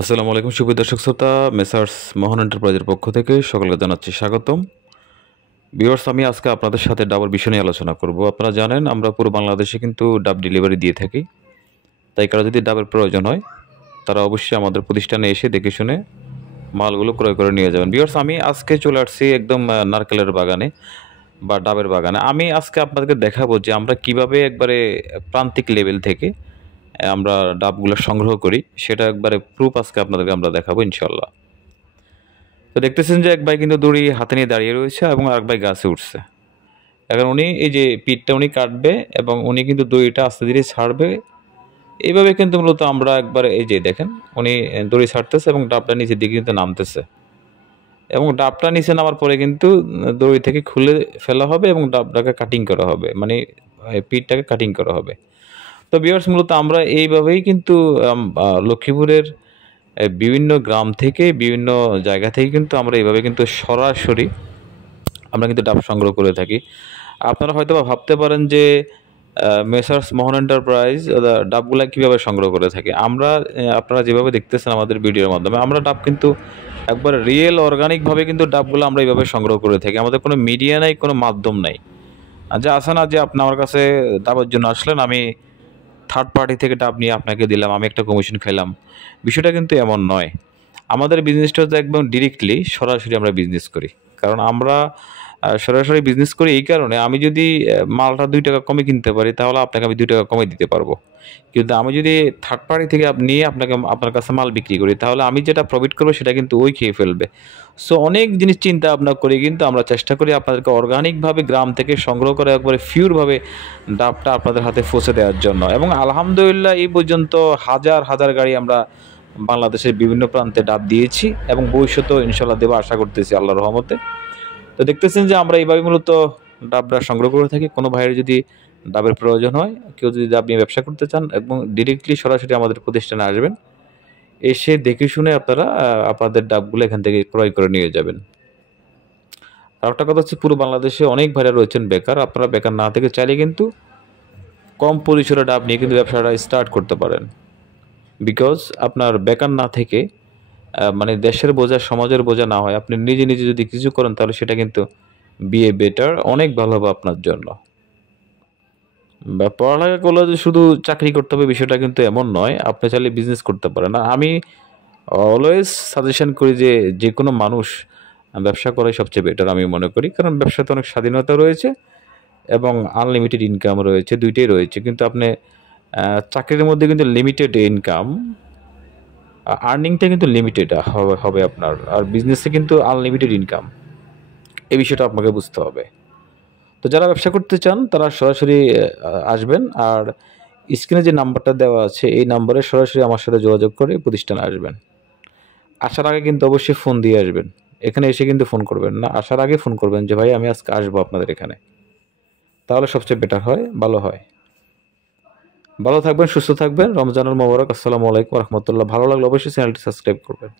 আসসালামু আলাইকুম সুপ্রিয় দর্শক শ্রোতা, মেসার্স মোহন এন্টারপ্রাইজের পক্ষ থেকে সকলকে জানাচ্ছি স্বাগতম। ভিউয়ার্স, আমি আজকে আপনাদের সাথে ডাবের বিষয় নিয়ে আলোচনা করব। আপনারা জানেন আমরা পুরো বাংলাদেশে কিন্তু ডাব ডেলিভারি দিয়ে থাকি। তাই কারো যদি ডাবের প্রয়োজন হয় তারা অবশ্যই আমাদের প্রতিষ্ঠানে এসে দেখে শুনে মালগুলো ক্রয় করে নিয়ে যাবেন। ভিউয়ার্স, আমি আজকে চলে আসছি একদম নারকেলের বাগানে বা ডাবের বাগানে। আমি আজকে আপনাদেরকে দেখাবো যে আমরা কিভাবে একবারে প্রান্তিক লেভেল থেকে আমরা ডাবগুলো সংগ্রহ করি, সেটা একবারে প্রুফ আজকে আপনাদেরকে আমরা দেখাবো ইনশাল্লাহ। তো দেখতেছেন যে এক ভাই কিন্তু দড়ি হাতে নিয়ে দাঁড়িয়ে রয়েছে এবং আরেক ভাই গাছে উঠছে। এখন উনি এই যে পিঠটা উনি কাটবে এবং উনি কিন্তু দড়িটা আস্তে ধীরে ছাড়বে। এইভাবে কিন্তু মূলত আমরা একবার এই যে দেখেন উনি দড়ি ছাড়তেছে এবং ডাবটা নিচের দিকে কিন্তু নামতেছে, এবং ডাবটা নিচে নামার পরে কিন্তু দড়ি থেকে খুলে ফেলা হবে এবং ডাবটাকে কাটিং করা হবে, মানে পিঠটাকে কাটিং করা হবে। তো ভিউয়ার্স, মূলত আমরা এইভাবেই কিন্তু লক্ষ্মীপুরের বিভিন্ন গ্রাম থেকে বিভিন্ন জায়গা থেকে কিন্তু আমরা এইভাবে কিন্তু সরাসরি আমরা কিন্তু ডাব সংগ্রহ করে থাকি। আপনারা হয়তো বা ভাবতে পারেন যে মেসার্স মোহন এন্টারপ্রাইজ ডাবগুলা কীভাবে সংগ্রহ করে থাকে। আমরা আপনারা যেভাবে দেখতেছেন আমাদের ভিডিওর মাধ্যমে, আমরা ডাব কিন্তু একবার রিয়েল অর্গানিকভাবে কিন্তু ডাবগুলো আমরা এইভাবে সংগ্রহ করে থাকি। আমাদের কোনো মিডিয়া নাই, কোনো মাধ্যম নাই। যে আসে না যে আপনি আমার কাছে ডাবের জন্য আসলেন, আমি থার্ড পার্টি থেকে ডাব নিয়ে আপনাকে দিলাম, আমি একটা কমিশন খাইলাম। বিষয়টা কিন্তু এমন নয়। আমাদের বিজনেসটা হচ্ছে একদম ডিরেক্টলি সরাসরি আমরা বিজনেস করি। কারণ আমরা সরাসরি বিজনেস করি এই কারণে, আমি যদি মালটা ৳2 কমে কিনতে পারি তাহলে আপনাকে আমি ৳2 কমে দিতে পারবো। কিন্তু আমি যদি থার্ড পার্টি থেকে নিয়ে আপনার কাছে মাল বিক্রি করি তাহলে আমি যেটা প্রফিট করবো সেটা কিন্তু ওই খেয়ে ফেলবে। সো অনেক জিনিস চিন্তা ভাবনা করে কিন্তু আমরা চেষ্টা করি আপনাদেরকে অর্গানিকভাবে গ্রাম থেকে সংগ্রহ করে একবারে পিওরভাবে ডাবটা আপনাদের হাতে পৌঁছে দেওয়ার জন্য। এবং আলহামদুলিল্লাহ এই পর্যন্ত হাজার হাজার গাড়ি আমরা বাংলাদেশের বিভিন্ন প্রান্তে ডাব দিয়েছি এবং ভবিষ্যতেও ইনশাল্লাহ দেবো আশা করতেছি আল্লাহর রহমতে। তো দেখতেছেন যে আমরা এইভাবে মূলত ডাবটা সংগ্রহ করে থাকি। কোনো ভাইয়ের যদি ডাবের প্রয়োজন হয়, কেউ যদি ডাব নিয়ে ব্যবসা করতে চান, এবং ডিরেক্টলি সরাসরি আমাদের প্রতিষ্ঠানে আসবেন, এসে দেখে শুনে আপনারা আপনাদের ডাবগুলো এখান থেকে ক্রয় করে নিয়ে যাবেন। আর একটা কথা হচ্ছে, পুরো বাংলাদেশে অনেক ভাইরা রয়েছেন বেকার। আপনারা বেকার না থেকে চাইলে কিন্তু কম পরিসরে ডাব নিয়ে কিন্তু ব্যবসাটা স্টার্ট করতে পারেন। বিকজ আপনার বেকার না থেকে মানে দেশের বোঝা সমাজের বোঝা না হয়, আপনি নিজে নিজে যদি কিছু করেন তাহলে সেটা কিন্তু বেটার, অনেক ভালো হবে আপনার জন্য। বা পড়ালেখা করলে যে শুধু চাকরি করতে হবে বিষয়টা কিন্তু এমন নয়, আপনি চাইলে বিজনেস করতে পারেন। আর আমি অলওয়েজ সাজেশন করি যে যে কোনো মানুষ ব্যবসা করাই সবচেয়ে বেটার আমি মনে করি। কারণ ব্যবসাতে অনেক স্বাধীনতা রয়েছে এবং আনলিমিটেড ইনকাম রয়েছে, দুইটাই রয়েছে। কিন্তু আপনি চাকরির মধ্যে কিন্তু লিমিটেড ইনকাম, আর্নিংটা কিন্তু লিমিটেড হবে আপনার। আর বিজনেসে কিন্তু আনলিমিটেড ইনকাম, এই বিষয়টা আপনাকে বুঝতে হবে। তো যারা ব্যবসা করতে চান তারা সরাসরি আসবেন। আর স্ক্রিনে যে নাম্বারটা দেওয়া আছে এই নাম্বারে সরাসরি আমার সাথে যোগাযোগ করে প্রতিষ্ঠানে আসবেন। আসার আগে কিন্তু অবশ্যই ফোন দিয়ে আসবেন। এখানে এসে কিন্তু ফোন করবেন না, আসার আগে ফোন করবেন যে ভাই আমি আজকে আসবো আপনাদের এখানে। তাহলে সবচেয়ে বেটার হয়, ভালো হয়। ভালো থাকবেন, সুস্থ থাকবেন। রমজানুল মোবারক। আসসালামু আলাইকুম রহমতুল্লাহ। ভালো লাগলে অবশ্যই চ্যানেলটি সাবস্ক্রাইব করবেন।